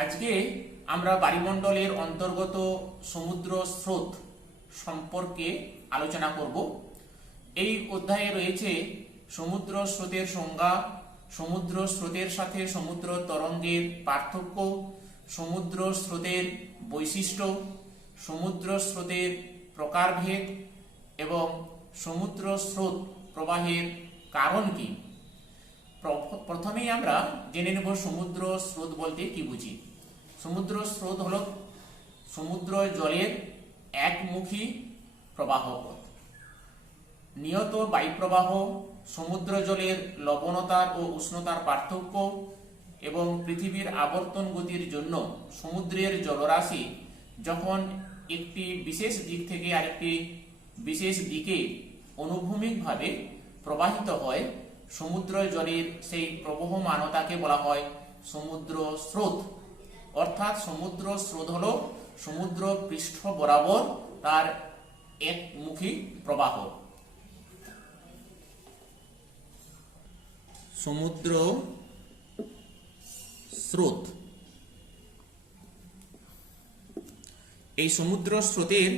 আজকে আমরা বায়ুমণ্ডলের অন্তর্গত সমুদ্র স্রোত সম্পর্কে আলোচনা করব। এই অধ্যায়ে রয়েছে সমুদ্র স্রোতের সংজ্ঞা, সমুদ্র স্রোতের সাথে সমুদ্র তরঙ্গের পার্থক্য, সমুদ্র স্রোতের বৈশিষ্ট্য, সমুদ্র স্রোতের প্রকারভেদ এবং সমুদ্র স্রোত প্রবাহের কারণ কি। প্রথমেই আমরা জেনে নেব সমুদ্র স্রোত বলতে কি বুঝি। সমুদ্র স্রোত হলো সমুদ্র জলের একমুখী প্রবাহ পথ। নিয়ত বায়ুপ্রবাহ, সমুদ্র জলের লবণতা ও উষ্ণতার পার্থক্য এবং পৃথিবীর আবর্তন গতির জন্য সমুদ্রের জলরাশি যখন একটি বিশেষ দিক থেকে আরেকটি বিশেষ দিকে অনুভূমিকভাবে প্রবাহিত হয়, সমুদ্র জলের সেই প্রবহমানতাকে বলা হয় সমুদ্র স্রোত। অর্থাৎ সমুদ্র স্রোত হলো সমুদ্র পৃষ্ঠ বরাবর তার একমুখী প্রবাহ। সমুদ্র স্রোত, এই সমুদ্র স্রোতের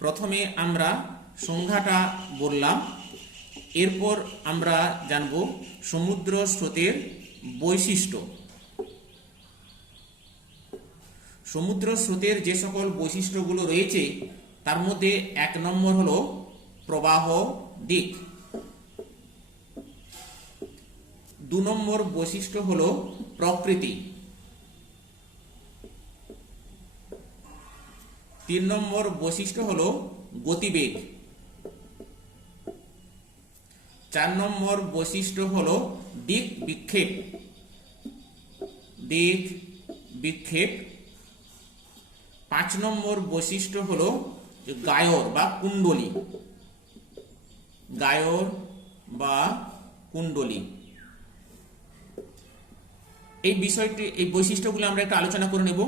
প্রথমে আমরা সংজ্ঞাটা বললাম, এরপর আমরা জানব সমুদ্র স্রোতের বৈশিষ্ট্য। সমুদ্র স্রোতের যে সকল বৈশিষ্ট্যগুলো রয়েছে তার মধ্যে 1 নম্বর হলো প্রবাহ দিক, 2 নম্বর বৈশিষ্ট্য হলো প্রকৃতি, 3 নম্বর বৈশিষ্ট্য হলো গতিবেগ, 4 নম্বর বৈশিষ্ট্য হলো দিক বিক্ষেপ, 5 নম্বর বৈশিষ্ট্য হলো গায়র বা কুণ্ডলী। এই বৈশিষ্ট্যগুলো আমরা একটু আলোচনা করে নেব।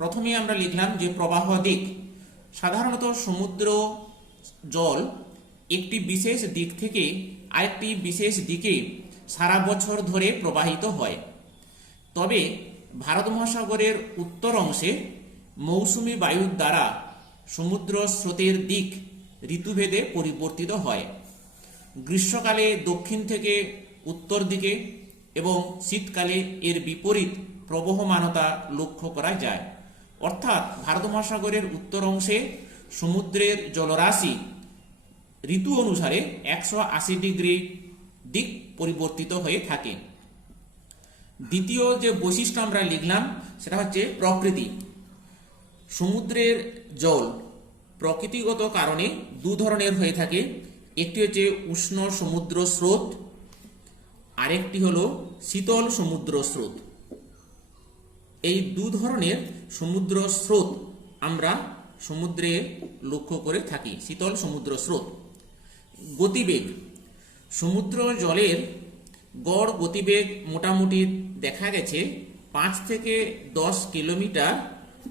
প্রথমে আমরা লিখলাম যে প্রবাহ দিক। সাধারণত সমুদ্র জল একটি বিশেষ দিক থেকে আরেকটি বিশেষ দিকে সারা বছর ধরে প্রবাহিত হয়। তবে ভারত মহাসাগরের উত্তর অংশে মৌসুমী বায়ুর দ্বারা সমুদ্র স্রোতের দিক ঋতুভেদে পরিবর্তিত হয়। গ্রীষ্মকালে দক্ষিণ থেকে উত্তর দিকে এবং শীতকালে এর বিপরীত প্রবহমানতা লক্ষ্য করা যায়। অর্থাৎ ভারত মহাসাগরের উত্তর অংশে সমুদ্রের জলরাশি ঋতু অনুসারে 180 ডিগ্রি দিক পরিবর্তিত হয়ে থাকে। দ্বিতীয় যে বৈশিষ্ট্য আমরা লিখলাম সেটা হচ্ছে প্রকৃতি। সমুদ্রের জল প্রকৃতিগত কারণে 2 ধরনের হয়ে থাকে। একটি হচ্ছে উষ্ণ সমুদ্র স্রোত, আরেকটি হলো শীতল সমুদ্র স্রোত। এই 2 ধরনের সমুদ্র স্রোত আমরা সমুদ্রে লক্ষ্য করে থাকি। শীতল সমুদ্র স্রোত। গতিবেগ, সমুদ্র জলের গড় গতিবেগ মোটামুটি দেখা গেছে 5 থেকে 10 কিলোমিটার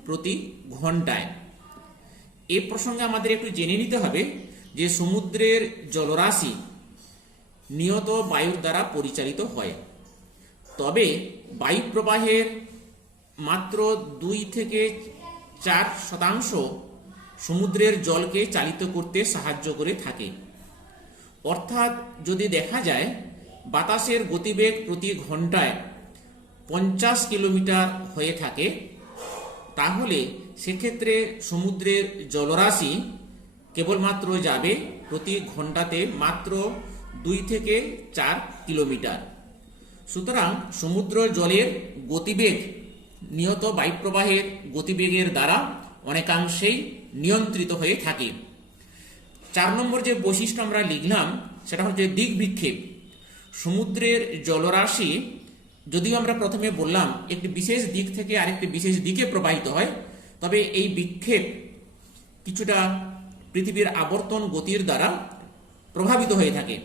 প্রতি ঘন্টায়। এ প্রসঙ্গে আমাদের একটু জেনে নিতে হবে যে সমুদ্রের জলরাশি নিয়ত বায়ুর দ্বারা পরিচালিত হয়। তবে বায়ু প্রবাহের মাত্র 2 থেকে 4% সমুদ্রের জলকে চালিত করতে সাহায্য করে থাকে। অর্থাৎ যদি দেখা যায় বাতাসের গতিবেগ প্রতি ঘন্টায় 50 কিলোমিটার হয়ে থাকে, তাহলে সেক্ষেত্রে সমুদ্রের জলরাশি কেবলমাত্র যাবে প্রতি ঘন্টাতে মাত্র 2 থেকে 4 কিলোমিটার। সুতরাং সমুদ্র জলের গতিবেগ নিয়ত বায়ুপ্রবাহের গতিবেগের দ্বারা অনেকাংশেই নিয়ন্ত্রিত হয়ে থাকে। 4 নম্বর যে বৈশিষ্ট্য আমরা লিখলাম সেটা হচ্ছে দিক বিক্ষেপ। সমুদ্রের জলরাশি যদিও আমরা প্রথমে বললাম একটি বিশেষ দিক থেকে আরেকটি বিশেষ দিকে প্রবাহিত হয়, তবে এই বিক্ষেপ কিছুটা পৃথিবীর আবর্তন গতির দ্বারা প্রভাবিত হয়ে থাকে।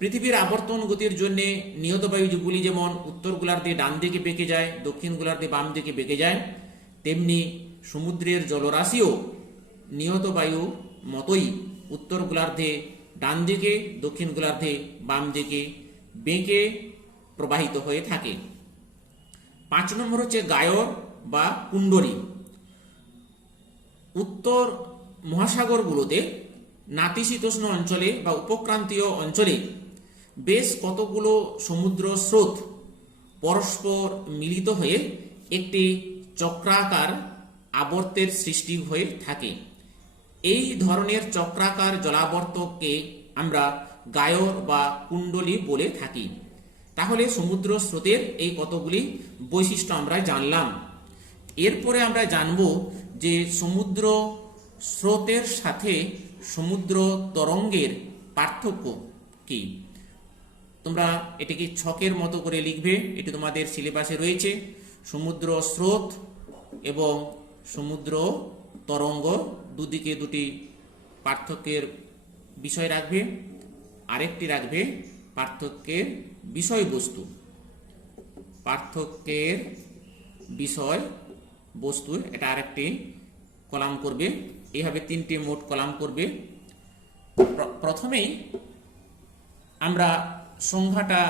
পৃথিবীর আবর্তন গতির জন্য নিয়ত বায়ু যেগুলি যেমন উত্তর গোলার্ধে ডান দিকে বেঁকে যায়, দক্ষিণ গোলার্ধে বাম দিকে বেঁকে যায়, তেমনি সমুদ্রের জলরাশিও নিয়ত বায়ু মতোই উত্তর গোলার্ধে ডান দিকে, দক্ষিণ গোলার্ধে বাম দিকে বেঁকে প্রবাহিত হয়ে থাকে। 5 নম্বর হচ্ছে গায়র বা কুণ্ডলী। উত্তর মহাসাগরগুলোতে নাতিশীতোষ্ণ অঞ্চলে বা উপক্রান্তীয় অঞ্চলে বেশ কতগুলো সমুদ্র স্রোত পরস্পর মিলিত হয়ে একটি চক্রাকার আবর্তের সৃষ্টি হয়ে থাকে। এই ধরনের চক্রাকার জলাবর্তকে আমরা গায়র বা কুণ্ডলী বলে থাকি। তাহলে সমুদ্র স্রোতের এই কতগুলি বৈশিষ্ট্য আমরা জানলাম। এরপরে আমরা জানব যে সমুদ্র স্রোতের সাথে সমুদ্র তরঙ্গের পার্থক্য কি। তোমরা এটিকে ছকের মতো করে লিখবে, এটি তোমাদের সিলেবাসে রয়েছে। সমুদ্র স্রোত এবং সমুদ্র তরঙ্গ দুদিকে দুটি পার্থক্যের বিষয় রাখবে, আরেকটি রাখবে পার্থক্যের বিষয়বস্তু। পার্থক্যের বিষয়বস্তুর এটা আরেকটি কলাম করবে। এইভাবে তিনটি মোট কলাম করবে। প্রথমেই আমরা সংজ্ঞাটা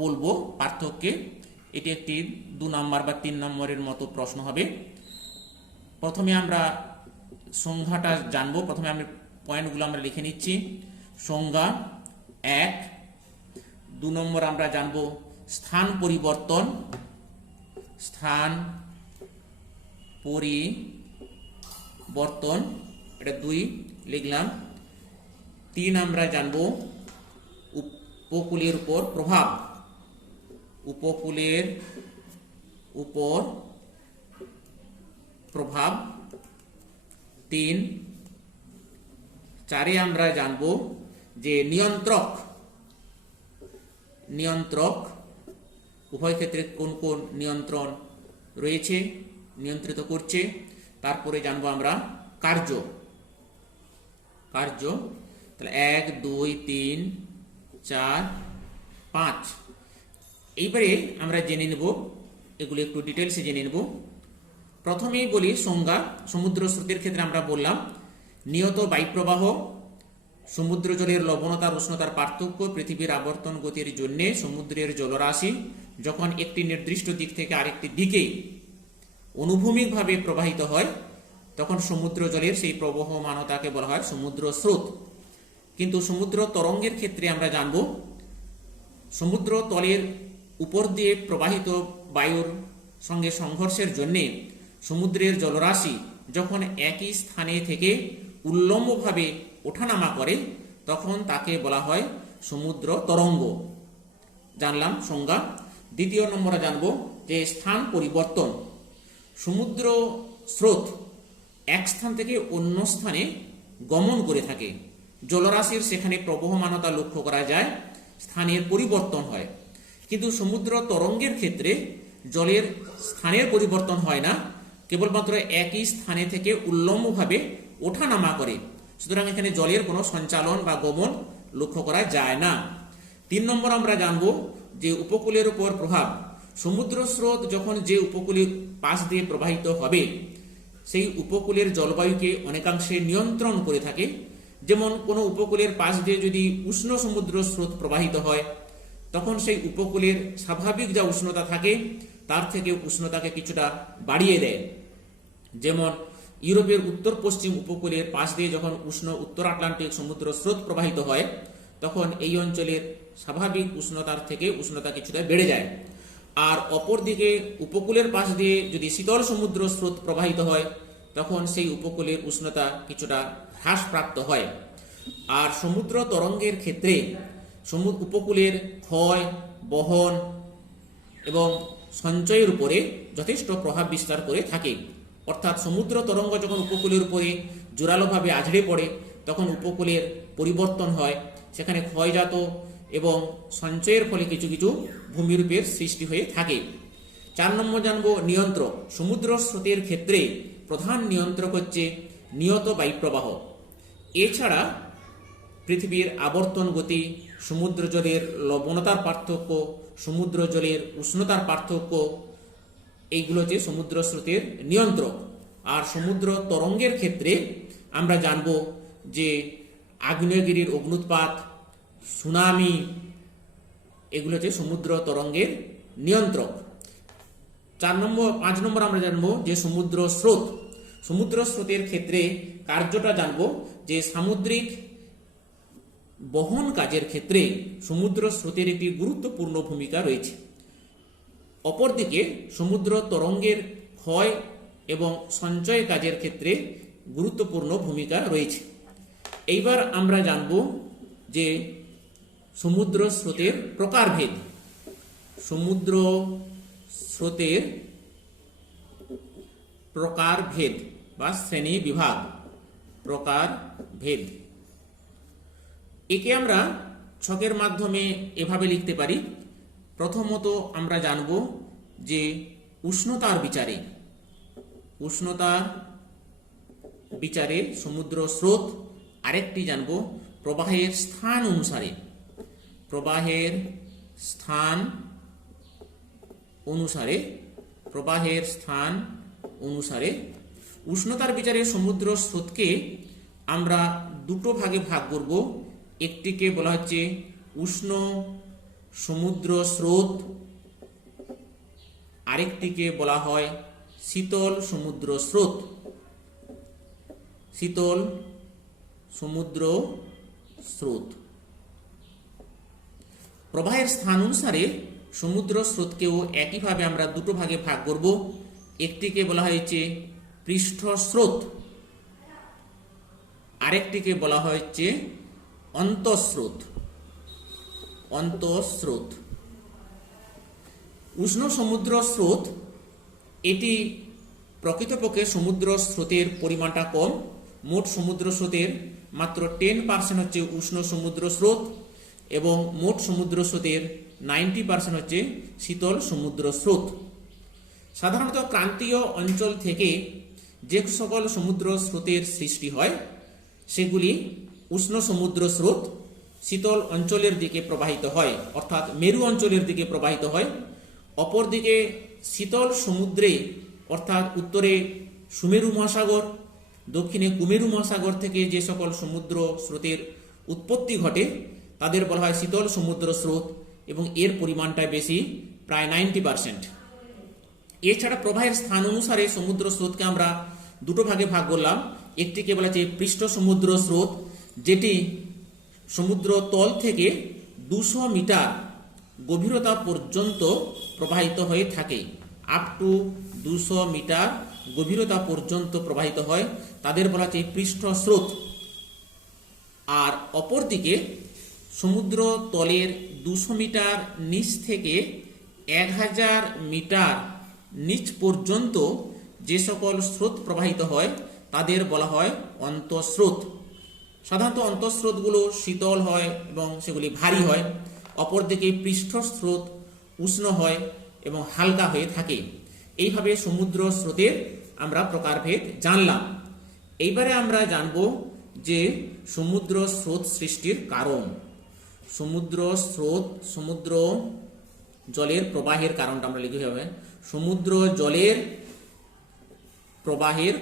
বলবো পার্থক্যে। এটি একটি 2 নম্বর বা 3 নম্বরের মতো প্রশ্ন হবে। প্রথমে আমরা সংজ্ঞাটা জানবো। প্রথমে আমি পয়েন্টগুলো আমরা লিখে নিচ্ছি। সংজ্ঞা 1। 2 নম্বর আমরা জানবো স্থান পরিবর্তন। স্থান পরিবর্তন, এটা 2 লিখলাম। 3 আমরা জানবো উপকূলের উপর প্রভাব। উপকূলের উপর প্রভাব 3। 4 আমরা জানবো যে নিয়ন্ত্রক। নিয়ন্ত্রক উভয় ক্ষেত্রে কোন কোন নিয়ন্ত্রণ রয়েছে, নিয়ন্ত্রিত করছে। তারপরে জানবো আমরা কার্য। কার্য তাহলে 1 2 3 4 5। এইবারে আমরা জেনে নেব, এগুলো একটু ডিটেলসে জেনে নেব। প্রথমেই বলি সংজ্ঞা। সমুদ্র স্রোতের ক্ষেত্রে আমরা বললাম নিয়ত বায়ুপ্রবাহ, সমুদ্র জলের লবণতার উষ্ণতার পার্থক্য, পৃথিবীর আবর্তন গতির জন্য সমুদ্রের জলরাশি যখন একটি নির্দিষ্ট দিক থেকে আরেকটি দিকে অনুভূমিকভাবে প্রবাহিত হয় তখন সমুদ্র জলের সেই প্রবহমানতাকে বলা হয় সমুদ্র স্রোত। কিন্তু সমুদ্র তরঙ্গের ক্ষেত্রে আমরা জানব সমুদ্র তলের উপর দিয়ে প্রবাহিত বায়ুর সঙ্গে সংঘর্ষের জন্যে সমুদ্রের জলরাশি যখন একই স্থানে থেকে উল্লম্বভাবে ওঠানামা করে তখন তাকে বলা হয় সমুদ্র তরঙ্গ। জানলাম সংজ্ঞা। দ্বিতীয় নম্বরে জানব যে স্থান পরিবর্তন। সমুদ্র স্রোত এক স্থান থেকে অন্য স্থানে গমন করে থাকে। জলরাশির সেখানে প্রবহমানতা লক্ষ্য করা যায়, স্থানের পরিবর্তন হয়। কিন্তু সমুদ্র তরঙ্গের ক্ষেত্রে জলের স্থানের পরিবর্তন হয় না, কেবলমাত্র একই স্থানে থেকে উল্লম্বভাবে ওঠানামা করে। সুতরাং এখানে জলের কোনো সঞ্চালন বা গমন লক্ষ্য করা যায় না। 3 নম্বর আমরা জানব যে উপকূলের উপর প্রভাব। সমুদ্র স্রোত যখন যে উপকূলের পাশ দিয়ে প্রবাহিত হবে সেই উপকূলের জলবায়ুকে অনেকাংশে নিয়ন্ত্রণ করে থাকে। যেমন কোনো উপকূলের পাশ দিয়ে যদি উষ্ণ সমুদ্র স্রোত প্রবাহিত হয় তখন সেই উপকূলের স্বাভাবিক যা উষ্ণতা থাকে তার থেকে উষ্ণতাকে কিছুটা বাড়িয়ে দেয়। যেমন ইউরোপের উত্তর পশ্চিম উপকূলের পাশ দিয়ে যখন উষ্ণ উত্তর আটলান্টিক সমুদ্র স্রোত প্রবাহিত হয় তখন এই অঞ্চলের স্বাভাবিক উষ্ণতার থেকে উষ্ণতা কিছুটা বেড়ে যায়। আর অপরদিকে উপকূলের পাশ দিয়ে যদি শীতল সমুদ্র স্রোত প্রবাহিত হয় তখন সেই উপকূলের উষ্ণতা কিছুটা হ্রাসপ্রাপ্ত হয়। আর সমুদ্র তরঙ্গের ক্ষেত্রে উপকূলের ক্ষয়, বহন এবং সঞ্চয়ের উপরে যথেষ্ট প্রভাব বিস্তার করে থাকে। অর্থাৎ সমুদ্র তরঙ্গ যখন উপকূলের উপরে জোরালোভাবে আছড়ে পড়ে তখন উপকূলের পরিবর্তন হয়, সেখানে ক্ষয়জাত এবং সঞ্চয়ের ফলে কিছু কিছু ভূমিরূপের সৃষ্টি হয়ে থাকে। 4 নম্বর জানবো নিয়ন্ত্রক। সমুদ্র স্রোতের ক্ষেত্রে প্রধান নিয়ন্ত্রক হচ্ছে নিয়ত বায়ুপ্রবাহ। এছাড়া পৃথিবীর আবর্তন গতি, সমুদ্র জলের লবণতার পার্থক্য, সমুদ্র জলের উষ্ণতার পার্থক্য, এইগুলো হচ্ছে সমুদ্র স্রোতের নিয়ন্ত্রক। আর সমুদ্র তরঙ্গের ক্ষেত্রে আমরা জানব যে আগ্নেয়গিরির অগ্নুৎপাত, সুনামি, এগুলো হচ্ছে সমুদ্র তরঙ্গের নিয়ন্ত্রক। 5 নম্বর আমরা জানবো যে সমুদ্র স্রোত। সমুদ্র স্রোতের ক্ষেত্রে কার্যটা জানবো যে সামুদ্রিক বহন কাজের ক্ষেত্রে সমুদ্র স্রোতের একটি গুরুত্বপূর্ণ ভূমিকা রয়েছে। অপরদিকে সমুদ্র তরঙ্গের ক্ষয় এবং সঞ্চয় কাজের ক্ষেত্রে গুরুত্বপূর্ণ ভূমিকা রয়েছে। এইবার আমরা জানব যে সমুদ্র স্রোতের প্রকারভেদ। সমুদ্র স্রোতের প্রকারভেদ বা শ্রেণী বিভাগ। প্রকারভেদ একে আমরা ছকের মাধ্যমে এভাবে লিখতে পারি। প্রথমত আমরা জানব যে উষ্ণতার বিচারে সমুদ্র স্রোত। আরেকটি জানব প্রবাহের স্থান অনুসারে উষ্ণতার বিচারে সমুদ্র স্রোতকে আমরা দুটো ভাগে ভাগ করব। একটিকে বলা হচ্ছে উষ্ণ সমুদ্র স্রোত, আরেকটিকে বলা হয় শীতল সমুদ্র স্রোত। প্রবাহের স্থান অনুসারে সমুদ্র স্রোতকেও একইভাবে আমরা দুটো ভাগে ভাগ করব। একটিকে বলা হয়েছে পৃষ্ঠ স্রোত, আরেকটিকে বলা হয়েছে অন্তঃস্রোত। উষ্ণ সমুদ্র স্রোত এটি প্রকৃতপক্ষে সমুদ্র স্রোতের পরিমাণটা কম। মোট সমুদ্র স্রোতের মাত্র 10% হচ্ছে উষ্ণ সমুদ্র স্রোত এবং মোট সমুদ্র স্রোতের 90% হচ্ছে শীতল সমুদ্র স্রোত। সাধারণত ক্রান্তীয় অঞ্চল থেকে যে সকল সমুদ্র স্রোতের সৃষ্টি হয় সেগুলি উষ্ণ সমুদ্র স্রোত শীতল অঞ্চলের দিকে প্রবাহিত হয়, অর্থাৎ মেরু অঞ্চলের দিকে প্রবাহিত হয়। অপরদিকে শীতল সমুদ্রে অর্থাৎ উত্তরে সুমেরু মহাসাগর, দক্ষিণে কুমেরু মহাসাগর থেকে যে সকল সমুদ্র স্রোতের উৎপত্তি ঘটে তাদের বলা হয় শীতল সমুদ্র স্রোত এবং এর পরিমাণটা বেশি, প্রায় 90%। এছাড়া প্রবাহের স্থান অনুসারে সমুদ্র স্রোতকে আমরা দুটো ভাগে ভাগ করলাম। একটিকে বলা হচ্ছে পৃষ্ঠ সমুদ্র স্রোত, যেটি সমুদ্র তল থেকে 200 মিটার গভীরতা পর্যন্ত প্রবাহিত হয়ে থাকে। আপ টু 200 মিটার গভীরতা পর্যন্ত প্রবাহিত হয়, তাদের বলা হচ্ছে পৃষ্ঠ স্রোত। আর অপরদিকে সমুদ্র তলের 200 মিটার নিচ থেকে 1000 মিটার নিচ পর্যন্ত যে সকল স্রোত প্রবাহিত হয় তাদের বলা হয় অন্তঃস্রোত। সাধারণত অন্তঃস্রোতগুলো শীতল হয় এবং সেগুলি ভারী হয়। অপরদিকে পৃষ্ঠ স্রোত উষ্ণ হয় এবং হালকা হয়ে থাকে। এইভাবে সমুদ্র স্রোতের আমরা প্রকারভেদ জানলাম। এইবারে আমরা জানব যে সমুদ্র স্রোত সৃষ্টির কারণ। সমুদ্র জলের প্রবাহের কারণটা আমরা লিখতে হবে। সমুদ্র জলের প্রবাহের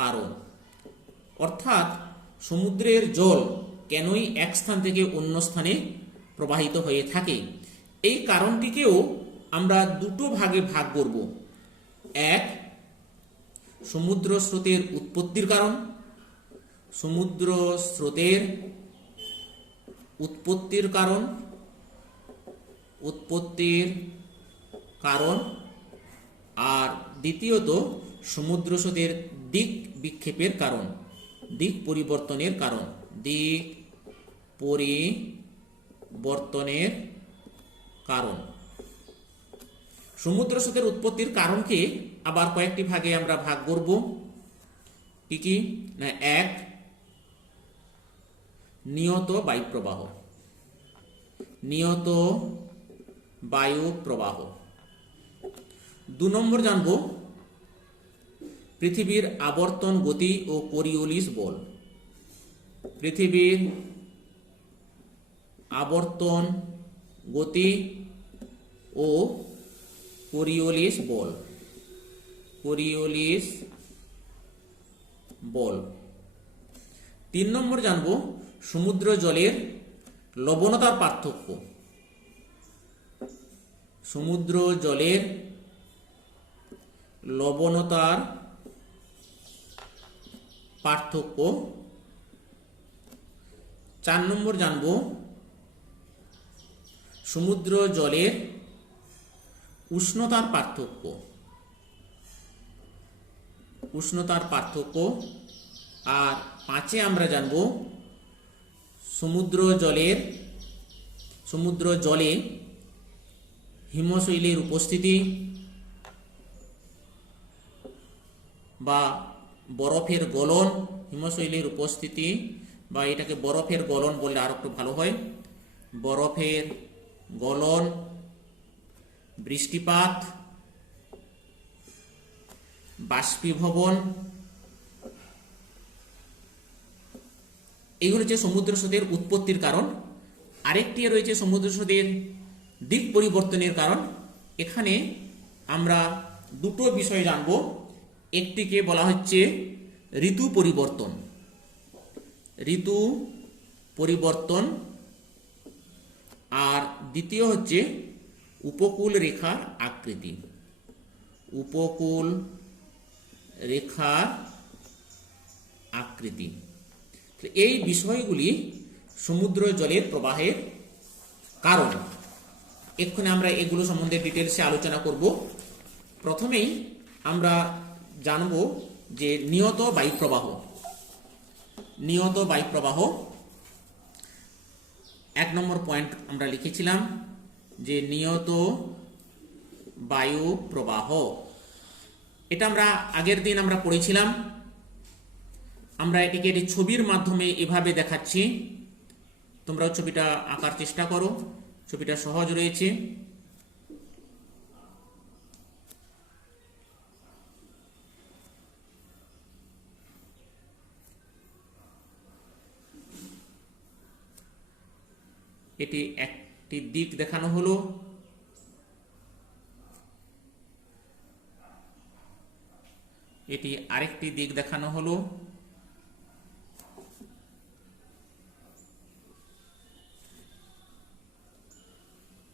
কারণ অর্থাৎ সমুদ্রের জল কেনই এক স্থান থেকে অন্য স্থানে প্রবাহিত হয়ে থাকে, এই কারণটিকেও আমরা দুটো ভাগে ভাগ করব। এক, সমুদ্র স্রোতের উৎপত্তির কারণ। সমুদ্র স্রোতের উৎপত্তির কারণ আর দ্বিতীয়ত সমুদ্র স্রোতের দিক বিক্ষেপের কারণ, দিক পরিবর্তনের কারণ। সমুদ্র স্রোতের উৎপত্তির কারণকে আবার কয়েকটি ভাগে আমরা ভাগ করব। কি না, এক, নিয়ত বায়ু প্রবাহ। 2 নম্বর জানব পৃথিবীর আবর্তন গতি ও কোরিওলিস বল। পৃথিবীর আবর্তন গতি ও কোরিওলিস বল। 3 নম্বর জানব সমুদ্র জলের লবণতার পার্থক্য। সমুদ্র জলের লবণতার পার্থক্য। 4 নম্বর জানব সমুদ্র জলের উষ্ণতার পার্থক্য। উষ্ণতার পার্থক্য। আর 5 আমরা জানব সমুদ্র জলে হিমশৈলের উপস্থিতি বা বরফের গলন, হিমশৈলের উপস্থিতি বা এটাকে বরফের গলন বললে আর একটু ভালো হয়। বরফের গলন, বৃষ্টিপাত, বাষ্পীভবন, এইগুলো হচ্ছে সমুদ্র স্রোতের উৎপত্তির কারণ। আরেকটি রয়েছে সমুদ্র স্রোতের দিক পরিবর্তনের কারণ। এখানে আমরা দুটো বিষয় জানব। একটিকে বলা হচ্ছে ঋতু পরিবর্তন। ঋতু পরিবর্তন। আর দ্বিতীয় হচ্ছে উপকূল রেখার আকৃতি। উপকূল রেখার আকৃতি। এই বিষয়গুলি সমুদ্র জলের প্রবাহের কারণ। এক্ষুনি আমরা এগুলো সম্বন্ধে ডিটেলসে আলোচনা করব। প্রথমেই আমরা জানব যে নিয়ত বায়ুপ্রবাহ। নিয়ত বায়ুপ্রবাহ 1 নম্বর পয়েন্ট আমরা লিখেছিলাম যে নিয়ত বায়ু প্রবাহ। এটা আমরা আগের দিন আমরা পড়েছিলাম। আমরা এটিকে একটি ছবির মাধ্যমে এভাবে দেখাচ্ছি। তোমরাও ছবিটা আঁকার চেষ্টা করো। ছবিটা সহজ রয়েছে। এটি একটি দিক দেখানো হলো। এটি আরেকটি দিক দেখানো হলো।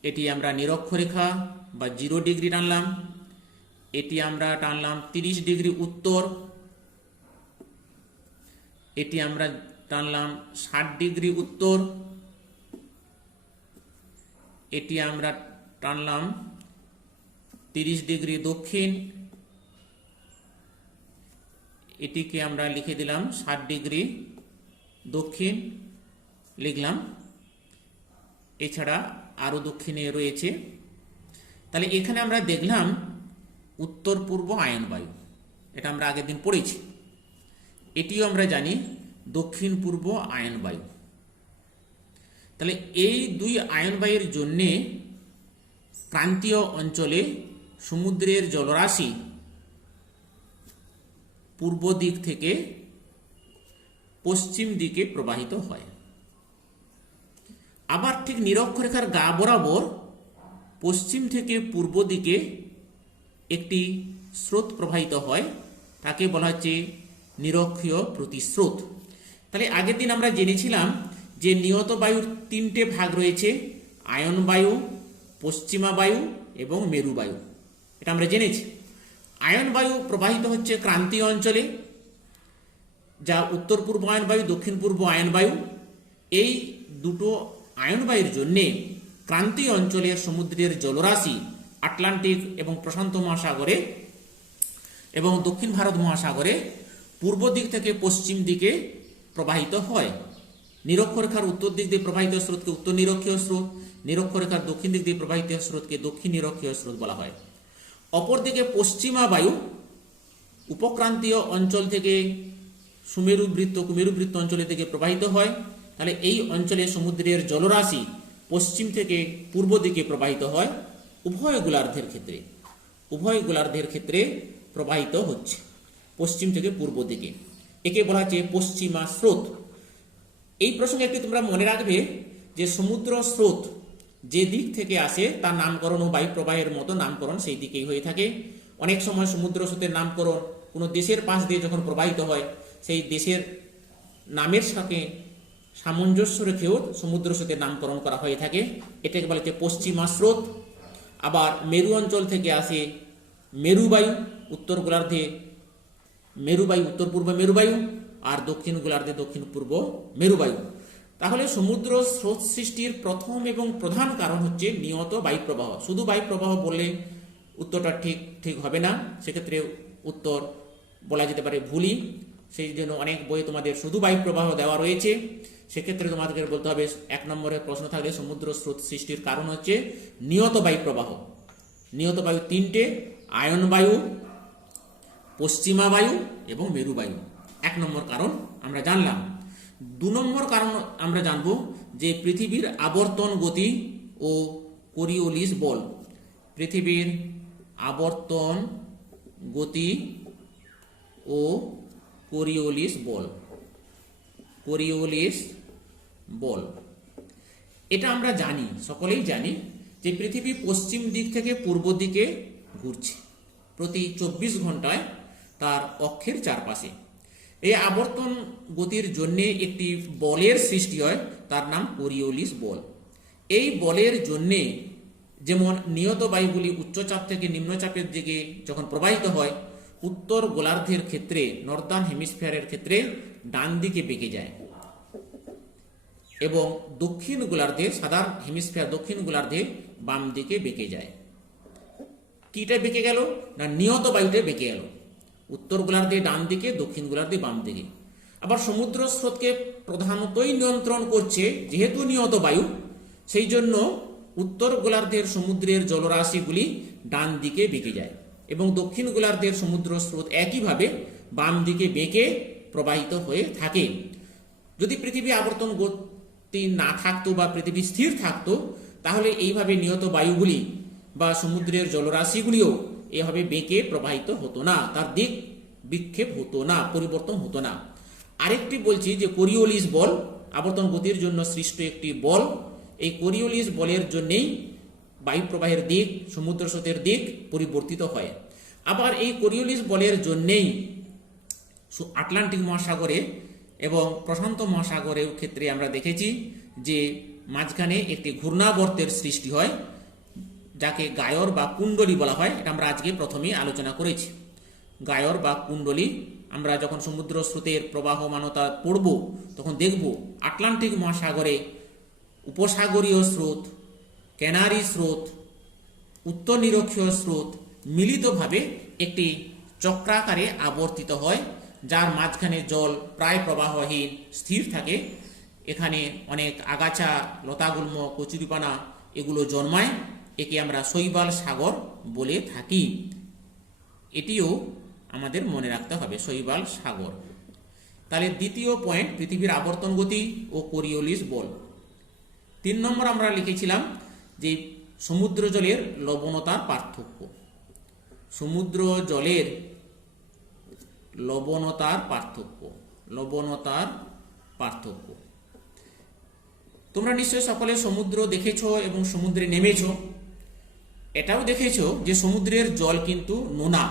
এটি আমরা নিরক্ষরেখা বা 0 ডিগ্রি টানলাম। এটি আমরা টানলাম 30 ডিগ্রি উত্তর। এটি আমরা টানলাম 60 ডিগ্রি উত্তর। এটি আমরা টানলাম 30 ডিগ্রি দক্ষিণ। এটিকে আমরা লিখে দিলাম 60 ডিগ্রি দক্ষিণ লিখলাম। এছাড়া আরো দক্ষিণে রয়েছে। তাহলে এখানে আমরা দেখলাম উত্তর পূর্ব আয়ন বায়ু। এটা আমরা আগের দিন পড়েছি। এটিও আমরা জানি দক্ষিণ পূর্ব আয়ন বায়ু। তাহলে এই 2 আয়ন বায়ুর জন্যে ক্রান্তীয় অঞ্চলে সমুদ্রের জলরাশি পূর্ব দিক থেকে পশ্চিম দিকে প্রবাহিত হয়। আবার ঠিক নিরক্ষরেখার গা বরাবর পশ্চিম থেকে পূর্ব দিকে একটি স্রোত প্রবাহিত হয়। তাকে বলা হচ্ছে নিরক্ষীয় প্রতিস্রোত। তাহলে আগের দিন আমরা জেনেছিলাম যে নিয়ত বায়ুর 3টে ভাগ রয়েছে: আয়ন বায়ু, পশ্চিমা বায়ু এবং মেরু বায়ু। এটা আমরা জেনেছি। আয়ন বায়ু প্রবাহিত হচ্ছে ক্রান্তীয় অঞ্চলে, যা উত্তর পূর্ব আয়ন বায়ু, দক্ষিণ পূর্ব আয়ন বায়ু। এই দুটো আয়ন বায়ুর জন্যে ক্রান্তীয় অঞ্চলের সমুদ্রের জলরাশি আটলান্টিক এবং প্রশান্ত মহাসাগরে এবং দক্ষিণ ভারত মহাসাগরে পূর্ব দিক থেকে পশ্চিম দিকে প্রবাহিত হয়। নিরক্ষরেখার উত্তর দিক দিয়ে প্রবাহিত স্রোতকে উত্তর নিরক্ষীয় স্রোত, নিরক্ষরেখার দক্ষিণ দিক দিয়ে প্রবাহিত স্রোতকে দক্ষিণ নিরক্ষীয় স্রোত বলা হয়। অপরদিকে পশ্চিমা বায়ু উপক্রান্তীয় অঞ্চল থেকে সুমেরু বৃত্ত, কুমেরু বৃত্ত অঞ্চলের দিকে প্রবাহিত হয়। তাহলে এই অঞ্চলে সমুদ্রের জলরাশি পশ্চিম থেকে পূর্ব দিকে প্রবাহিত হয়। উভয় গোলার্ধের ক্ষেত্রে প্রবাহিত হচ্ছে পশ্চিম থেকে পূর্ব দিকে। একে বলা হচ্ছে পশ্চিমা স্রোত। এই প্রসঙ্গে একটি তোমরা মনে রাখবে যে সমুদ্র স্রোত যে দিক থেকে আসে তার নামকরণ ও বায়ু প্রবাহের মতো নামকরণ সেই দিকেই হয়ে থাকে। অনেক সময় সমুদ্র স্রোতের নামকরণ কোনো দেশের পাশ দিয়ে যখন প্রবাহিত হয় সেই দেশের নামের সাথে সামঞ্জস্য রেখেও সমুদ্র স্রোতের নামকরণ করা হয়ে থাকে। এটাকে বলা হচ্ছে পশ্চিমা স্রোত। আবার মেরু অঞ্চল থেকে আসে মেরুবায়ু, উত্তর গোলার্ধে মেরুবায়ু, উত্তর পূর্ব মেরুবায়ু, আর দক্ষিণ গোলার্ধে দক্ষিণ পূর্ব মেরুবায়ু। তাহলে সমুদ্র স্রোত সৃষ্টির প্রথম এবং প্রধান কারণ হচ্ছে নিয়ত বায়ুপ্রবাহ। শুধু বায়ুপ্রবাহ বললে উত্তরটা ঠিক হবে না, সেক্ষেত্রে উত্তর বলা যেতে পারে ভুলই। সেই জন্য অনেক বই তোমাদের শুধু বায়ুপ্রবাহ দেওয়া রয়েছে, সেক্ষেত্রে তোমাদেরকে বলতে হবে 1 নম্বরের প্রশ্ন থাকলে সমুদ্র স্রোত সৃষ্টির কারণ হচ্ছে নিয়ত বায়ুপ্রবাহ। নিয়ত বায়ু 3টে, আয়ন বায়ু, পশ্চিমা বায়ু এবং মেরুবায়ু। 1 নম্বর কারণ আমরা জানলাম। 2 নম্বর কারণ আমরা জানব যে পৃথিবীর আবর্তন গতি ও কোরিওলিস বল। পৃথিবীর আবর্তন গতি ও কোরিওলিস বল। কোরিওলিস বল এটা আমরা জানি, সকলেই জানি যে পৃথিবী পশ্চিম দিক থেকে পূর্ব দিকে ঘুরছে প্রতি 24 ঘন্টায় তার অক্ষের চারপাশে। এই আবর্তন গতির জন্য একটি বলের সৃষ্টি হয়, তার নাম কোরিওলিস বল। এই বলের জন্যে যেমন নিয়ত বায়ুগুলি উচ্চচাপ থেকে নিম্নচাপের দিকে যখন প্রবাহিত হয়, উত্তর গোলার্ধের ক্ষেত্রে, নর্দার্ন হেমিস্ফিয়ারের ক্ষেত্রে ডান দিকে বেঁকে যায়, এবং দক্ষিণ গোলার্ধে, সাদার্ন হেমিস্ফিয়ার দক্ষিণ গোলার্ধে বাম দিকে বেঁকে যায়। কিটা বেঁকে গেল না, নিয়ত বায়ুতে বেঁকে গেল, উত্তর গোলার্ধে ডান দিকে, দক্ষিণ গোলার্ধে বাম দিকে। আবার সমুদ্র স্রোতকে প্রধানতই নিয়ন্ত্রণ করছে যেহেতু নিয়ত বায়ু, সেই জন্য উত্তর গোলার্ধের সমুদ্রের জলরাশিগুলি ডান দিকে বেঁকে যায় এবং দক্ষিণ গোলার্ধের সমুদ্র স্রোত একইভাবে বাম দিকে বেঁকে প্রবাহিত হয়ে থাকে। যদি পৃথিবী আবর্তন গতি না থাকতো বা পৃথিবী স্থির থাকতো, তাহলে এইভাবে নিয়ত বায়ুগুলি বা সমুদ্রের জলরাশিগুলিও এভাবে বেঁকে প্রবাহিত হতো না, তার দিক বিক্ষেপ হতো না, পরিবর্তন হতো না। আরেকটি বলছি যে কোরিওলিস বল আবর্তন গতির জন্য সৃষ্ট একটি বল। এই কোরিওলিস বলের জন্যেই বায়ু প্রবাহের দিক, সমুদ্র স্রোতের দিক পরিবর্তিত হয়। আবার এই কোরিওলিস বলের জন্যেই আটলান্টিক মহাসাগরে এবং প্রশান্ত মহাসাগরের ক্ষেত্রে আমরা দেখেছি যে মাঝখানে একটি ঘূর্ণাবর্তের সৃষ্টি হয়, যাকে গায়র বা কুণ্ডলী বলা হয়। এটা আমরা আজকে প্রথমেই আলোচনা করেছি। গায়র বা কুণ্ডলী, আমরা যখন সমুদ্র স্রোতের প্রবাহমানতা পড়ব তখন দেখব আটলান্টিক মহাসাগরে উপসাগরীয় স্রোত, ক্যানারি স্রোত, উত্তর নিরক্ষীয় স্রোত মিলিতভাবে একটি চক্রাকারে আবর্তিত হয়, যার মাঝখানে জল প্রায় প্রবাহহীন স্থির থাকে। এখানে অনেক আগাছা, লতাগুল্ম, কচুরিপানা এগুলো জন্মায়। একে আমরা শৈবাল সাগর বলে থাকি। এটিও আমাদের মনে রাখতে হবে, শৈবাল সাগর। তাহলে দ্বিতীয় পয়েন্ট পৃথিবীর আবর্তন গতি ও কোরিওলিস বল। 3 নম্বর আমরা লিখেছিলাম যে সমুদ্র জলের লবণতার পার্থক্য। সমুদ্র জলের লবণতার পার্থক্য। লবণতার পার্থক্য তোমরা নিশ্চয় সকলে সমুদ্র দেখেছো এবং সমুদ্রে নেমেছো। এটাও দেখেছো যে সমুদ্রের জল কিন্তু নোনা।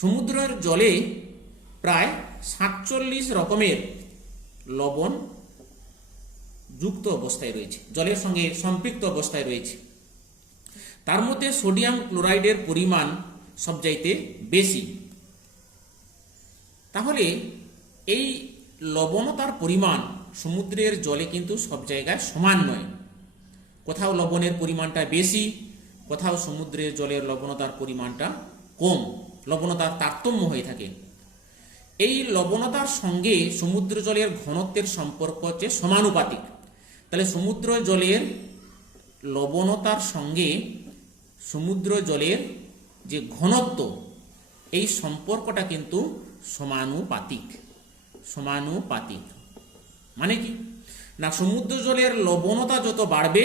সমুদ্রের জলে প্রায় 47 রকমের লবণ যুক্ত অবস্থায় রয়েছে, জলের সঙ্গে সম্পৃক্ত অবস্থায় রয়েছে। তার মধ্যে সোডিয়াম ক্লোরাইডের পরিমাণ সবচাইতে বেশি। তাহলে এই লবণতার পরিমাণ সমুদ্রের জলে কিন্তু সব জায়গায় সমান নয়। কোথাও লবণের পরিমাণটা বেশি, কোথাও সমুদ্রের জলের লবণতার পরিমাণটা কম, লবণতার তারতম্য হয়ে থাকে। এই লবণতার সঙ্গে সমুদ্র জলের ঘনত্বের সম্পর্ক হচ্ছে সমানুপাতিক। তাহলে সমুদ্র জলের লবণতার সঙ্গে সমুদ্র জলের যে ঘনত্ব, এই সম্পর্কটা কিন্তু সমানুপাতিক। সমানুপাতিক মানে কি না, সমুদ্র জলের লবণতা যত বাড়বে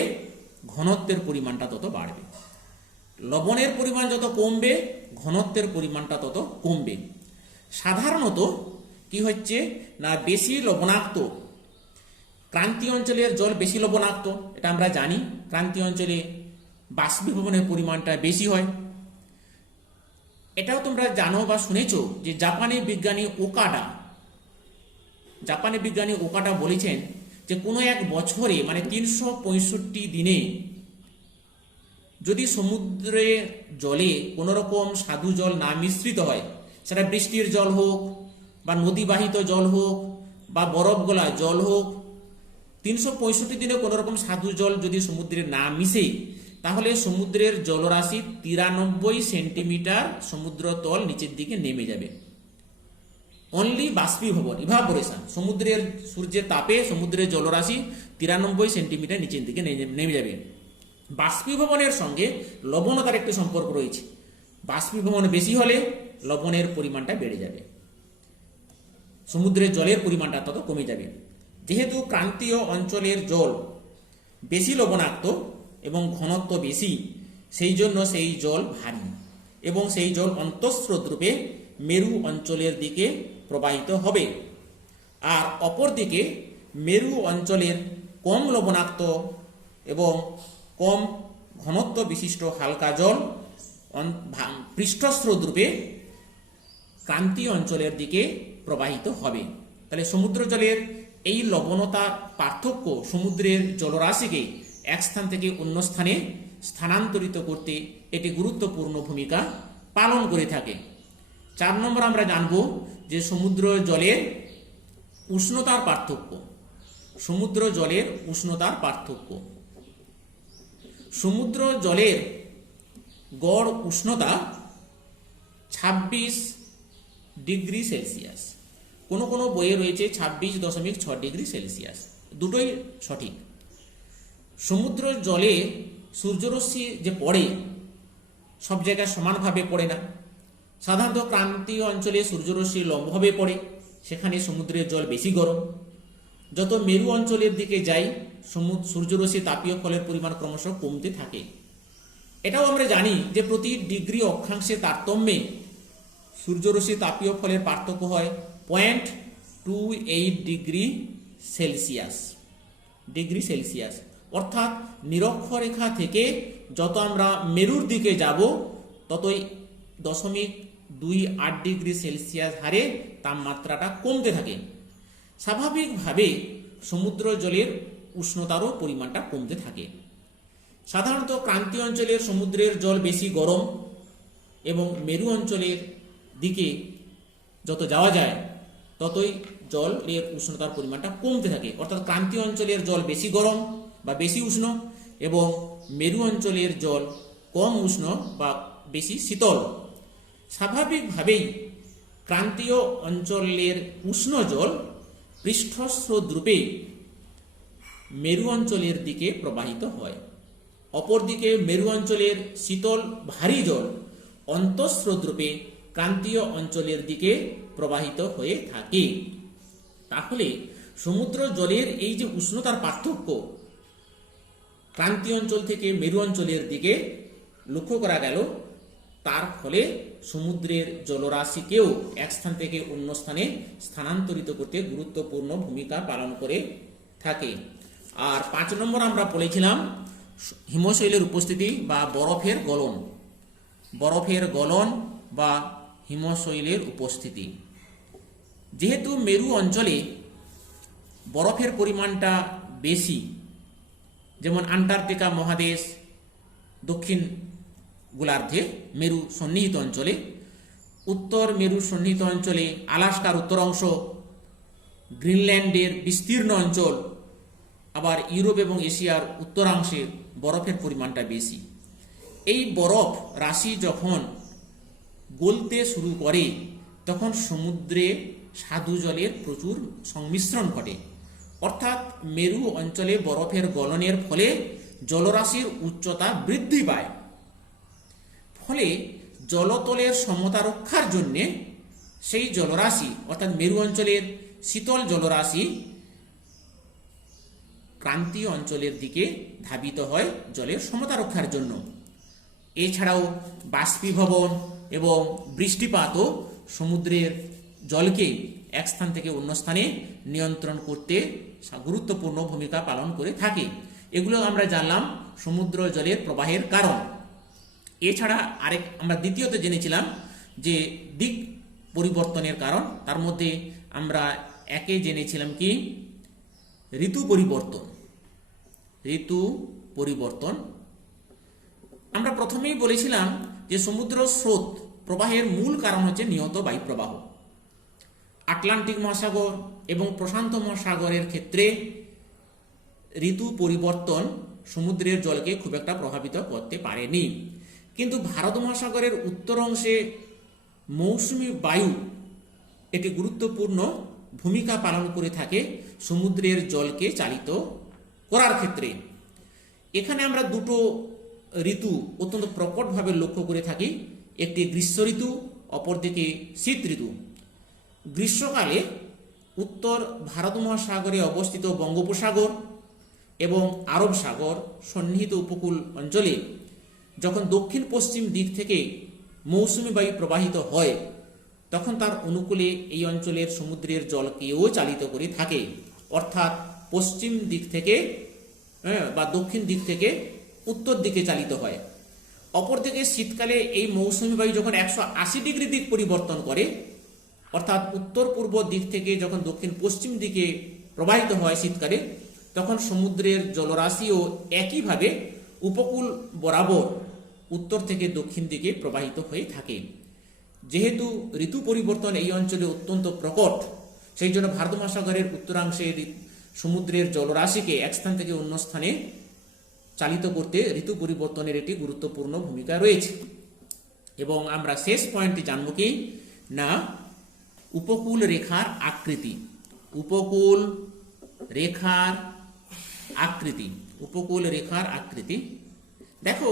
ঘনত্বের পরিমাণটা তত বাড়বে, লবণের পরিমাণ যত কমবে ঘনত্বের পরিমাণটা তত কমবে। সাধারণত কি হচ্ছে না, বেশি লবণাক্ত ক্রান্তীয় অঞ্চলের জল বেশি লবণাক্ত, এটা আমরা জানি। ক্রান্তীয় অঞ্চলে বাষ্পীভবনের পরিমাণটা বেশি হয়। এটাও তোমরা জানো বা শুনেছো যে জাপানি বিজ্ঞানী ওকাডা বলেছেন যে কোনো এক বছরে মানে 365 দিনে যদি সমুদ্রে জলে কোনো রকম স্বাদু জল না মিশ্রিত হয়, সেটা বৃষ্টির জল হোক বা নদীবাহিত জল হোক বা বরফ গলা জল হোক, 365 দিনে কোনো রকম স্বাদু জল যদি সমুদ্রে না মিশে, তাহলে সমুদ্রের জলরাশি 93 সেন্টিমিটার সমুদ্র তল নিচের দিকে নেমে যাবে। অনলি বাষ্পীভবন, ইভাপোরেশন, সমুদ্রের সূর্যের তাপে সমুদ্রের জলরাশি 93 সেন্টিমিটার নিচের দিকে নেমে যাবে। বাষ্পীভবনের সঙ্গে লবণতার একটি সম্পর্ক রয়েছে। বাষ্পীভবন বেশি হলে লবণের পরিমাণটা বেড়ে যাবে, সমুদ্রের জলের পরিমাণটা তত কমে যাবে। যেহেতু ক্রান্তীয় অঞ্চলের জল বেশি লবণাক্ত এবং ঘনত্ব বেশি, সেই জন্য সেই জল ভারী এবং সেই জল অন্তঃস্রোত রূপে মেরু অঞ্চলের দিকে প্রবাহিত হবে। আর অপরদিকে মেরু অঞ্চলের কম লবণাক্ত এবং কম ঘনত্ব বিশিষ্ট হালকা জল পৃষ্ঠস্রোত রূপে ক্রান্তীয় অঞ্চলের দিকে প্রবাহিত হবে। তাহলে সমুদ্র জলের এই লবণতার পার্থক্য সমুদ্রের জলরাশিকে এক স্থান থেকে অন্য স্থানে স্থানান্তরিত করতে এটি গুরুত্বপূর্ণ ভূমিকা পালন করে থাকে। 4 নম্বর আমরা জানব যে সমুদ্র জলের উষ্ণতার পার্থক্য। সমুদ্র জলের উষ্ণতার পার্থক্য। সমুদ্র জলের গড় উষ্ণতা 26 ডিগ্রি সেলসিয়াস। কোনো কোনো বইয়ে রয়েছে 26.6 ডিগ্রি সেলসিয়াস, দুটোই সঠিক। সমুদ্র জলে সূর্যরশ্মি যে পড়ে সব জায়গায় সমানভাবে পড়ে না। সাধারণত ক্রান্তীয় অঞ্চলে সূর্যরশ্মি লম্বভাবে পড়ে, সেখানে সমুদ্রের জল বেশি গরম। যত মেরু অঞ্চলের দিকে যাই সূর্যরশ্মি তাপীয় ফলের পরিমাণ ক্রমশ কমতে থাকে। এটাও আমরা জানি যে প্রতি ডিগ্রি অক্ষাংশের তারতম্যে সূর্যরশ্মি তাপীয় ফলের পার্থক্য হয় 0.28 ডিগ্রি সেলসিয়াস। অর্থাৎ নিরক্ষরেখা থেকে যত আমরা মেরুর দিকে যাব ততই 0.28 ডিগ্রি সেলসিয়াস হারে তাপমাত্রাটা কমতে থাকে। স্বাভাবিকভাবে সমুদ্র জলের উষ্ণতারও পরিমাণটা কমতে থাকে। সাধারণত ক্রান্তীয় অঞ্চলের সমুদ্রের জল বেশি গরম এবং মেরু অঞ্চলের দিকে যত যাওয়া যায় ততই জলের উষ্ণতার পরিমাণটা কমতে থাকে। অর্থাৎ ক্রান্তীয় অঞ্চলের জল বেশি গরম বা বেশি উষ্ণ এবং মেরু অঞ্চলের জল কম উষ্ণ বা বেশি শীতল। স্বাভাবিকভাবেই ক্রান্তীয় অঞ্চলের উষ্ণ জল পৃষ্ঠস্রোত রূপে মেরু অঞ্চলের দিকে প্রবাহিত হয়। অপরদিকে মেরু অঞ্চলের শীতল ভারী জল অন্তঃস্রোত রূপে ক্রান্তীয় অঞ্চলের দিকে প্রবাহিত হয়ে থাকে। তাহলে সমুদ্র জলের এই যে উষ্ণতার পার্থক্য ক্রান্তীয় অঞ্চল থেকে মেরু অঞ্চলের দিকে লক্ষ্য করা গেল, তার ফলে সমুদ্রের জলরাশিকেও এক স্থান থেকে অন্য স্থানে স্থানান্তরিত করতে গুরুত্বপূর্ণ ভূমিকা পালন করে থাকে। আর 5 নম্বর আমরা বলেছিলাম হিমশৈলের উপস্থিতি বা বরফের গলন। বরফের গলন বা হিমশৈলের উপস্থিতি। যেহেতু মেরু অঞ্চলে বরফের পরিমাণটা বেশি, যেমন আন্টার্কটিকা মহাদেশ দক্ষিণ গোলার্ধে মেরু সন্নিহিত অঞ্চলে, উত্তর মেরু সন্নিহিত অঞ্চলে আলাস্কার উত্তর অংশ, গ্রিনল্যান্ডের বিস্তীর্ণ অঞ্চল, আবার ইউরোপ এবং এশিয়ার উত্তরাংশে বরফের পরিমাণটা বেশি। এই বরফ রাশি যখন গলতে শুরু করে তখন সমুদ্রে স্বাদু জলের প্রচুর সংমিশ্রণ ঘটে। অর্থাৎ মেরু অঞ্চলে বরফের গলনের ফলে জলরাশির উচ্চতা বৃদ্ধি পায়। ফলে জলতলের সমতা রক্ষার জন্যে সেই জলরাশি অর্থাৎ মেরু অঞ্চলের শীতল জলরাশি ক্রান্তীয় অঞ্চলের দিকে ধাবিত হয় জলের সমতা রক্ষার জন্য। এছাড়াও বাষ্পীভবন এবং বৃষ্টিপাতও সমুদ্রের জলকে এক স্থান থেকে অন্য স্থানে নিয়ন্ত্রণ করতে গুরুত্বপূর্ণ ভূমিকা পালন করে থাকে। এগুলো আমরা জানলাম সমুদ্র জলের প্রবাহের কারণ। এছাড়া আমরা দ্বিতীয়ত জেনেছিলাম যে দিক পরিবর্তনের কারণ। তার মধ্যে আমরা একে জেনেছিলাম কি ঋতু পরিবর্তন। ঋতু পরিবর্তন। আমরা প্রথমেই বলেছিলাম যে সমুদ্র স্রোত প্রবাহের মূল কারণ হচ্ছে নিয়ত বায়ু প্রবাহ। আটলান্টিক মহাসাগর এবং প্রশান্ত মহাসাগরের ক্ষেত্রে ঋতু পরিবর্তন সমুদ্রের জলকে খুব একটা প্রভাবিত করতে পারেনি, কিন্তু ভারত মহাসাগরের উত্তর অংশে মৌসুমী বায়ু এটি গুরুত্বপূর্ণ ভূমিকা পালন করে থাকে সমুদ্রের জলকে চালিত করার ক্ষেত্রে। এখানে আমরা দুটো ঋতু অত্যন্ত প্রকটভাবে লক্ষ্য করে থাকি, একটি গ্রীষ্ম ঋতু, অপরদিকে শীত ঋতু। গ্রীষ্মকালে উত্তর ভারত মহাসাগরে অবস্থিত বঙ্গোপসাগর এবং আরব সাগর সন্নিহিত উপকূল অঞ্চলে যখন দক্ষিণ পশ্চিম দিক থেকে মৌসুমী বায়ু প্রবাহিত হয়, তখন তার অনুকূলে এই অঞ্চলের সমুদ্রের জলকেও চালিত করে থাকে, অর্থাৎ পশ্চিম দিক থেকে বা দক্ষিণ দিক থেকে উত্তর দিকে চালিত হয়। অপরদিকে শীতকালে এই মৌসুমী বায়ু যখন 180 ডিগ্রি দিক পরিবর্তন করে, অর্থাৎ উত্তর পূর্ব দিক থেকে যখন দক্ষিণ পশ্চিম দিকে প্রবাহিত হয় শীতকালে, তখন সমুদ্রের জলরাশিও একইভাবে উপকূল বরাবর উত্তর থেকে দক্ষিণ দিকে প্রবাহিত হয়ে থাকে। যেহেতু ঋতু পরিবর্তন এই অঞ্চলে অত্যন্ত প্রকট, সেই জন্য ভারত মহাসাগরের উত্তরাংশে সমুদ্রের জলরাশিকে এক স্থান থেকে অন্য স্থানে চালিত করতে ঋতু পরিবর্তনের একটি গুরুত্বপূর্ণ ভূমিকা রয়েছে। এবং আমরা শেষ পয়েন্টটি জানব কি না, উপকূল রেখার আকৃতি। উপকূল রেখার আকৃতি, উপকূল রেখার আকৃতি। দেখো,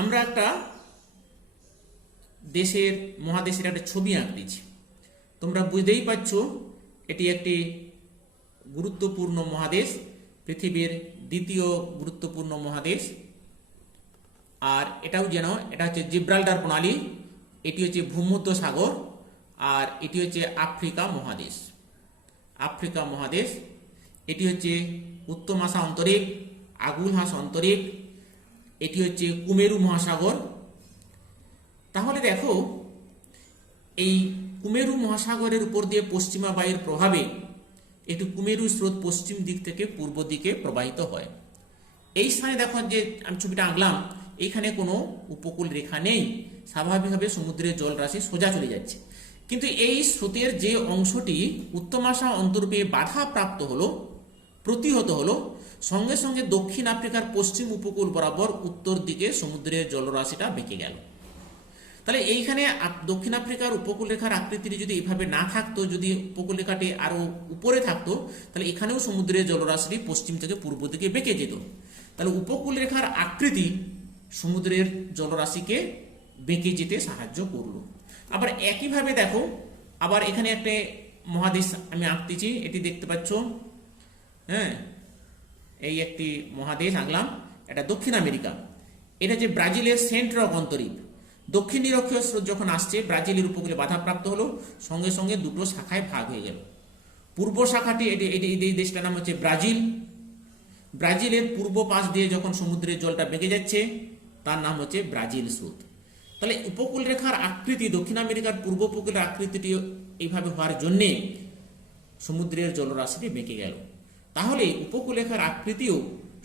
আমরা একটা মহাদেশের একটা ছবি আঁকতেছি। তোমরা বুঝতেই পারছো এটি একটি গুরুত্বপূর্ণ মহাদেশ, পৃথিবীর দ্বিতীয় গুরুত্বপূর্ণ মহাদেশ। আর এটাও যেন এটা হচ্ছে জিব্রাল্টার প্রণালী, এটি হচ্ছে ভূমধ্য সাগর, আর এটি হচ্ছে আফ্রিকা মহাদেশ। আফ্রিকা মহাদেশ, এটি হচ্ছে উত্তমাশা অন্তরীপ, আগুলহাস অন্তরীপ, এটি হচ্ছে কুমেরু মহাসাগর। তাহলে দেখো, এই কুমেরু মহাসাগরের উপর দিয়ে পশ্চিমা বায়ুর প্রভাবে একটি কুমেরু স্রোত পশ্চিম দিক থেকে পূর্ব দিকে প্রবাহিত হয়। এই স্থানে দেখো যে আমি ছবিটা আঁকলাম, এইখানে কোনো উপকূল রেখা নেই, স্বাভাবিকভাবে সমুদ্রের জলরাশি সোজা চলে যাচ্ছে। কিন্তু এই স্রোতের যে অংশটি উত্তমাশা অন্তরূপে বাধা প্রাপ্ত হলো, প্রতিহত হলো, সঙ্গে সঙ্গে দক্ষিণ আফ্রিকার পশ্চিম উপকূল বরাবর উত্তর দিকে সমুদ্রের জলরাশিটা বেঁকে গেল। তাহলে এইখানে দক্ষিণ আফ্রিকার উপকূল রেখার আকৃতিটি যদি এইভাবে না থাকতো, যদি উপকূল রেখাটি আরো উপরে থাকতো, তাহলে এখানেও সমুদ্রের জলরাশিটি পশ্চিম থেকে পূর্ব দিকে বেঁকে যেত। তাহলে উপকূল রেখার আকৃতি সমুদ্রের জলরাশিকে বেঁকে যেতে সাহায্য করলো। আবার একইভাবে দেখো, আবার এখানে একটা মহাদেশ আমি আঁকতেছি, এটি দেখতে পাচ্ছ, হ্যাঁ, এই একটি মহাদেশ আঁকলাম, এটা দক্ষিণ আমেরিকা। এটা যে ব্রাজিলের সেন্ট রক অন্তরীপ। দক্ষিণ নিরক্ষীয় স্রোত যখন আসছে, ব্রাজিলের উপকূলে বাধাপ্রাপ্ত হলো, সঙ্গে সঙ্গে দুটো শাখায় ভাগ হয়ে গেল। পূর্ব শাখাটি এই দেশটার নাম হচ্ছে ব্রাজিল। ব্রাজিলের পূর্ব পাশ দিয়ে যখন সমুদ্রের জলটা বেঁকে যাচ্ছে, তার নাম হচ্ছে ব্রাজিল স্রোত। তাহলে উপকূল রেখার আকৃতি, দক্ষিণ আমেরিকার পূর্ব উপকূলের আকৃতিটি এইভাবে হওয়ার জন্যে সমুদ্রের জলরাশিটি বেঁকে গেল। তাহলে উপকূল রেখার আকৃতিও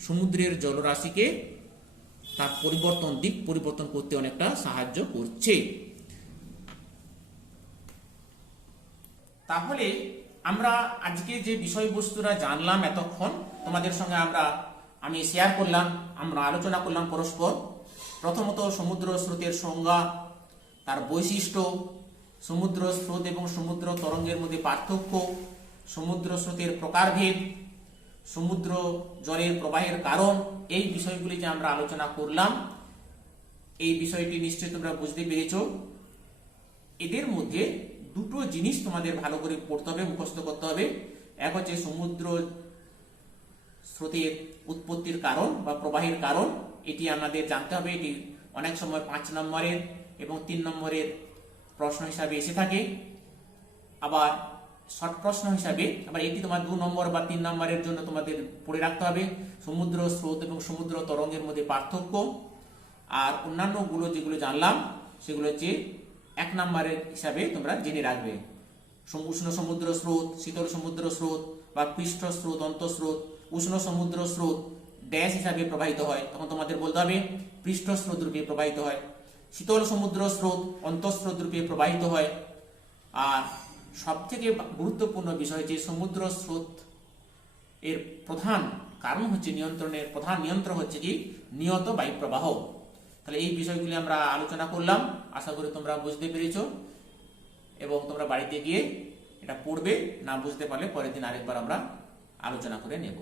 সমুদ্রের জলরাশিকে তার দিক পরিবর্তন করতে অনেকটা সাহায্য করছে। তাহলে আমরা আজকে যে বিষয়বস্তুরা জানলাম এতক্ষণ তোমাদের সঙ্গে আমি শেয়ার করলাম, আমরা আলোচনা করলাম পরস্পর। প্রথমত সমুদ্র স্রোতের সংজ্ঞা, তার বৈশিষ্ট্য, সমুদ্র স্রোত এবং সমুদ্র তরঙ্গের মধ্যে পার্থক্য, সমুদ্র স্রোতের প্রকারভেদ, সমুদ্র জলের প্রবাহের কারণ, এই বিষয়গুলি যে আমরা আলোচনা করলাম, এই বিষয়টি নিশ্চয়ই তোমরা বুঝতে পেরেছ। এদের মধ্যে দুটো জিনিস তোমাদের ভালো করে পড়তে হবে, মুখস্থ করতে হবে। এক হচ্ছে সমুদ্র স্রোতের উৎপত্তির কারণ বা প্রবাহের কারণ, এটি আমাদের জানতে হবে। এটি অনেক সময় 5 নম্বরের এবং 3 নম্বরের প্রশ্ন হিসাবে এসে থাকে। আবার শর্ট প্রশ্ন হিসাবে আবার এটি তোমার 2 নম্বর বা 3 নম্বরের জন্য তোমাদের পড়ে রাখতে হবে, সমুদ্র স্রোত এবং সমুদ্র তরঙ্গের মধ্যে পার্থক্য। আর অন্যান্য গুলো যেগুলো জানলাম সেগুলো হচ্ছে 1 নম্বরের হিসাবে তোমরা জেনে রাখবে। উষ্ণ সমুদ্র স্রোত, শীতল সমুদ্র স্রোত বা পৃষ্ঠ স্রোত, অন্তঃস্রোত, উষ্ণ সমুদ্র স্রোত, ড্যাশ হিসাবে প্রবাহিত হয়, তখন তোমাদের বলতে হবে পৃষ্ঠ স্রোত রূপে প্রবাহিত হয়। শীতল সমুদ্র স্রোত অন্তঃস্রোত রূপে প্রবাহিত হয়। আর সব থেকে গুরুত্বপূর্ণ বিষয় যে সমুদ্র স্রোত এর প্রধান কারণ হচ্ছে প্রধান নিয়ন্ত্রণ হচ্ছে কি নিয়ত বায়ু প্রবাহ। তাহলে এই বিষয়গুলি আমরা আলোচনা করলাম, আশা করি তোমরা বুঝতে পেরেছো এবং তোমরা বাড়িতে গিয়ে এটা পড়বে, না বুঝতে পারলে পরের দিন আরেকবার আমরা আলোচনা করে নেব।